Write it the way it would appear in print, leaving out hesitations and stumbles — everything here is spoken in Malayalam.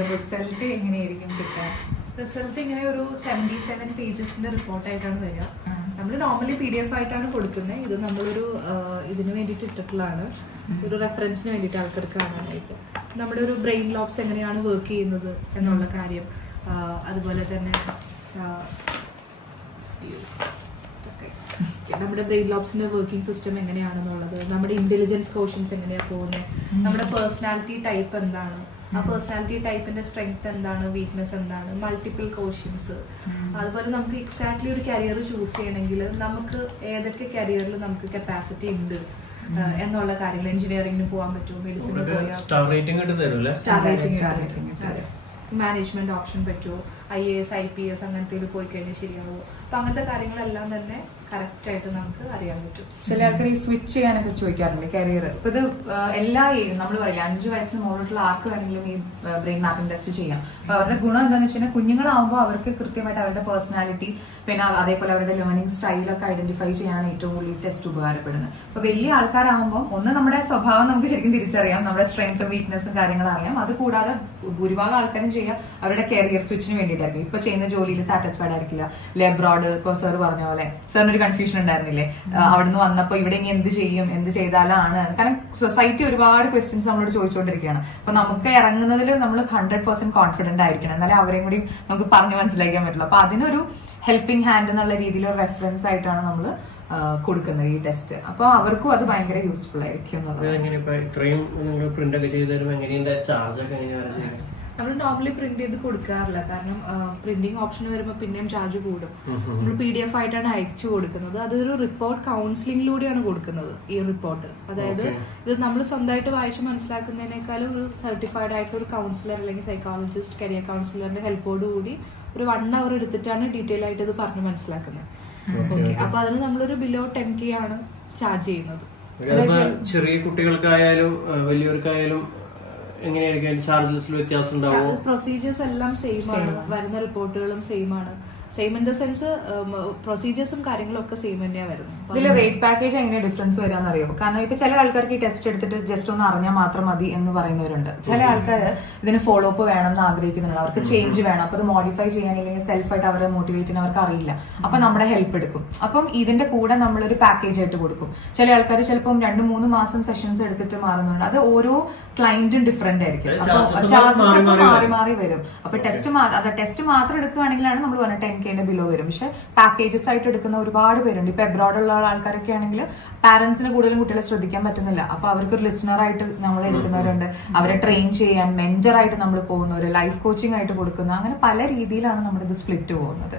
അതിന്റെ റിസൾട്ട് എങ്ങനെയായിരിക്കും കിട്ടുക? റിസൾട്ട് ഇങ്ങനെ ഒരു 77 പേജസിന്റെ റിപ്പോർട്ടായിട്ടാണ് വരിക. നമ്മൾ നോർമലി PDF ആയിട്ടാണ് കൊടുക്കുന്നത്. ഇത് നമ്മളൊരു ഇതിന് വേണ്ടിയിട്ട് ഇട്ടിട്ടുള്ളതാണ്, ഒരു റെഫറൻസിന് വേണ്ടിയിട്ട് ആൾക്കാർക്ക് കാണാനായിട്ട്. നമ്മുടെ ഒരു ബ്രെയിൻ ലോബ്സ് എങ്ങനെയാണ് വർക്ക് ചെയ്യുന്നത് എന്നുള്ള കാര്യം, അതുപോലെ തന്നെ നമ്മുടെ ബ്രെയിൻ ലോബ്സിന്റെ വർക്കിംഗ് സിസ്റ്റം എങ്ങനെയാണെന്നുള്ളത്, നമ്മുടെ ഇന്റലിജൻസ് കോഷ്യൻസ് എങ്ങനെയാണ് പോകുന്നത്, നമ്മുടെ പേഴ്സണാലിറ്റി ടൈപ്പ് എന്താണ്, ആ പേഴ്സണാലിറ്റി ടൈപ്പിന്റെ സ്ട്രെങ്ത് എന്താണ്, വീക്ക്നെസ് എന്താണ്, മൾട്ടിപ്പിൾ കോഷ്യൻസ്. അതുപോലെ നമുക്ക് എക്സാക്ട്ലി ഒരു കരിയർ ചൂസ് ചെയ്യണമെങ്കിൽ നമുക്ക് ഏതൊക്കെ കരിയറിൽ നമുക്ക് കപ്പാസിറ്റി ഉണ്ട് എന്നുള്ള കാര്യങ്ങൾ, എഞ്ചിനീയറിംഗിന് പോകാൻ പറ്റുമോ, മെഡിസിന് പോയാൽ സ്റ്റാർ റേറ്റിംഗ്, മാനേജ്മെന്റ് ഓപ്ഷൻ പറ്റുമോ, IAS IPS അങ്ങനത്തെ പോയി കഴിഞ്ഞാൽ ശരിയാവുമോ. അപ്പൊ അങ്ങനത്തെ കാര്യങ്ങളെല്ലാം തന്നെ കറക്റ്റ് ആയിട്ട് നമുക്ക് അറിയാൻ പറ്റും. ചില ആൾക്കാർ ഈ സ്വിച്ച് ചെയ്യാനൊക്കെ ചോദിക്കാറുണ്ട് കരിയർ. ഇപ്പൊ ഇത് എല്ലാ ഏജും നമ്മൾ പറയില്ല 5 വയസ്സിന് മുകളിലുള്ള ആർക്ക് വേണമെങ്കിലും ഈ ബ്രെയിൻ മാപ്പിംഗ് ടെസ്റ്റ് ചെയ്യാം. അപ്പൊ അവരുടെ ഗുണം എന്താണെന്ന് വെച്ചാൽ കുഞ്ഞുങ്ങളാവുമ്പോൾ അവർക്ക് കൃത്യമായിട്ട് അവരുടെ പേഴ്സണാലിറ്റി പിന്നെ അതേപോലെ അവരുടെ ലേണിംഗ് സ്റ്റൈലൊക്കെ ഐഡന്റിഫൈ ചെയ്യാനാണ് ഏറ്റവും കൂടുതൽ ഈ ടെസ്റ്റ് ഉപകാരപ്പെടുന്നത്. അപ്പൊ വലിയ ആൾക്കാരാകുമ്പോൾ ഒന്ന് നമ്മുടെ സ്വഭാവം നമുക്ക് ശരിക്കും തിരിച്ചറിയാം, നമ്മുടെ സ്ട്രെങ്ത്തും വീക്ക്നെസ്സും കാര്യങ്ങളും അറിയാം. അത് കൂടാതെ ഭൂരിഭാഗം ആൾക്കാരും ചെയ്യാം അവരുടെ കരിയർ സ്വിച്ചിന് വേണ്ടിയിട്ടായിരിക്കും. ഇപ്പൊ ചെയ്യുന്ന ജോലിയിൽ സാറ്റിസ്ഫൈഡ് ആയിരിക്കില്ല. ലെബ്രോഡ് ഇപ്പൊ സാർ പറഞ്ഞ പോലെ സാറിന് കൺഫ്യൂഷൻ ഉണ്ടായിരുന്നില്ലേ, അവിടുന്ന് വന്നപ്പോ ഇവിടെ ഇനി എന്ത് ചെയ്യും, എന്ത് ചെയ്താലാണ്, കാരണം സൊസൈറ്റി ഒരുപാട് ക്വസ്റ്റ്യൻസ് നമ്മളോട് ചോദിച്ചുകൊണ്ടിരിക്കുകയാണ്. അപ്പൊ നമുക്ക് ഇറങ്ങുന്നതിൽ നമ്മൾ 100% കോൺഫിഡന്റ് ആയിരിക്കണം, എന്നാലേ അവരെയും കൂടി നമുക്ക് പറഞ്ഞു മനസ്സിലാക്കാൻ പറ്റുള്ളൂ. അപ്പൊ അതിനൊരു ഹെൽപ്പിംഗ് ഹാൻഡ് എന്നുള്ള രീതിയിൽ ഒരു റെഫറൻസ് ആയിട്ടാണ് നമ്മൾ കൊടുക്കുന്നത് ഈ ടെസ്റ്റ്. അപ്പൊ അവർക്കും അത് ഭയങ്കര യൂസ്ഫുൾ ആയിരിക്കും. നമ്മൾ നോർമലി പ്രിന്റ് ചെയ്ത് കൊടുക്കാറില്ല, കാരണം പ്രിന്റിംഗ് ഓപ്ഷൻ വരുമ്പോൾ പിന്നെയും ചാർജ് കൂടും. നമ്മൾ PDF ആയിട്ടാണ് അയച്ചു കൊടുക്കുന്നത്. അതൊരു റിപ്പോർട്ട് കൗൺസിലിംഗിലൂടെയാണ് കൊടുക്കുന്നത് ഈ റിപ്പോർട്ട്. അതായത് ഇത് നമ്മൾ സ്വന്തമായിട്ട് വായിച്ച് മനസ്സിലാക്കുന്നതിനേക്കാളും ഒരു സർട്ടിഫൈഡ് ആയിട്ടുള്ള ഒരു കൗൺസിലർ അല്ലെങ്കിൽ സൈക്കോളജിസ്റ്റ്, കരിയർ കൗൺസിലറിന്റെ ഹെൽപ്പോട് കൂടി ഒരു 1 hour എടുത്തിട്ടാണ് ഡീറ്റെയിൽ ആയിട്ട് ഇത് പറഞ്ഞ് മനസ്സിലാക്കുന്നത്. ഓക്കെ, അപ്പൊ അതിന് നമ്മളൊരു ബിലോ 10K ആണ് ചാർജ് ചെയ്യുന്നത്. ചെറിയ കുട്ടികൾക്കായാലും വലിയവർക്കായാലും പ്രൊസീജിയേഴ്സ് എല്ലാം സെയിം ആണ്, വരുന്ന റിപ്പോർട്ടുകളും സെയിം ആണ്. സെയിം ഇൻ ദ സെൻസ് പ്രൊസീജിയേഴ്സും കാര്യങ്ങളും ഒക്കെ സെയിം തന്നെയാണ് വരുന്നത്. ഇതിൽ റേറ്റ് പാക്കേജ് എങ്ങനെ ഡിഫറൻസ് വരാന്നറിയോ? കാരണം ഇപ്പൊ ചില ആൾക്കാർക്ക് ഈ ടെസ്റ്റ് എടുത്തിട്ട് ജസ്റ്റ് ഒന്ന് അറിഞ്ഞാൽ മാത്രം മതി എന്ന് പറയുന്നവരുണ്ട്. ചില ആൾക്കാർ ഇതിന് ഫോളോ അപ്പ് വേണം എന്ന് ആഗ്രഹിക്കുന്നുണ്ട്, അവർക്ക് ചേഞ്ച് വേണം, അപ്പൊ അത് മോഡിഫൈ ചെയ്യാൻ അല്ലെങ്കിൽ സെൽഫായിട്ട് അവരെ മോട്ടിവേറ്റ് ചെയ്യാൻ അവർക്ക് അറിയില്ല. അപ്പൊ നമ്മുടെ ഹെൽപ്പ് എടുക്കും. അപ്പം ഇതിന്റെ കൂടെ നമ്മളൊരു പാക്കേജ് ആയിട്ട് കൊടുക്കും. ചില ആൾക്കാർ ചിലപ്പം 2-3 മാസം സെഷൻസ് എടുത്തിട്ട് മാറുന്നുണ്ട്. അത് ഓരോ ക്ലയന്റും ഡിഫറെന്റ് ആയിരിക്കും. അപ്പൊ ചാർജസ് മാറി മാറി വരും. അപ്പൊ ടെസ്റ്റ് മാത്രം എടുക്കുകയാണെങ്കിലാണ് നമ്മൾ പറഞ്ഞ 10K ബിലോ വരും. പക്ഷെ പാക്കേജസ് ആയിട്ട് എടുക്കുന്ന ഒരുപാട് പേരുണ്ട്. ഇപ്പൊ എബ്രോഡുള്ള ആൾക്കാരൊക്കെ ആണെങ്കിൽ പാരന്റ്സിന് കൂടുതലും കുട്ടികളെ ശ്രദ്ധിക്കാൻ പറ്റുന്നില്ല. അപ്പൊ അവർക്ക് ഒരു ലിസണർ ആയിട്ട് നമ്മൾ എടുക്കുന്നവരുണ്ട്, അവരെ ട്രെയിൻ ചെയ്യാൻ മെന്റർ ആയിട്ട് നമ്മൾ പോകുന്നവര്, ലൈഫ് കോച്ചിങ് ആയിട്ട് കൊടുക്കുന്ന, അങ്ങനെ പല രീതിയിലാണ് നമ്മുടെ ഇത് സ്പ്ലിറ്റ് പോകുന്നത്.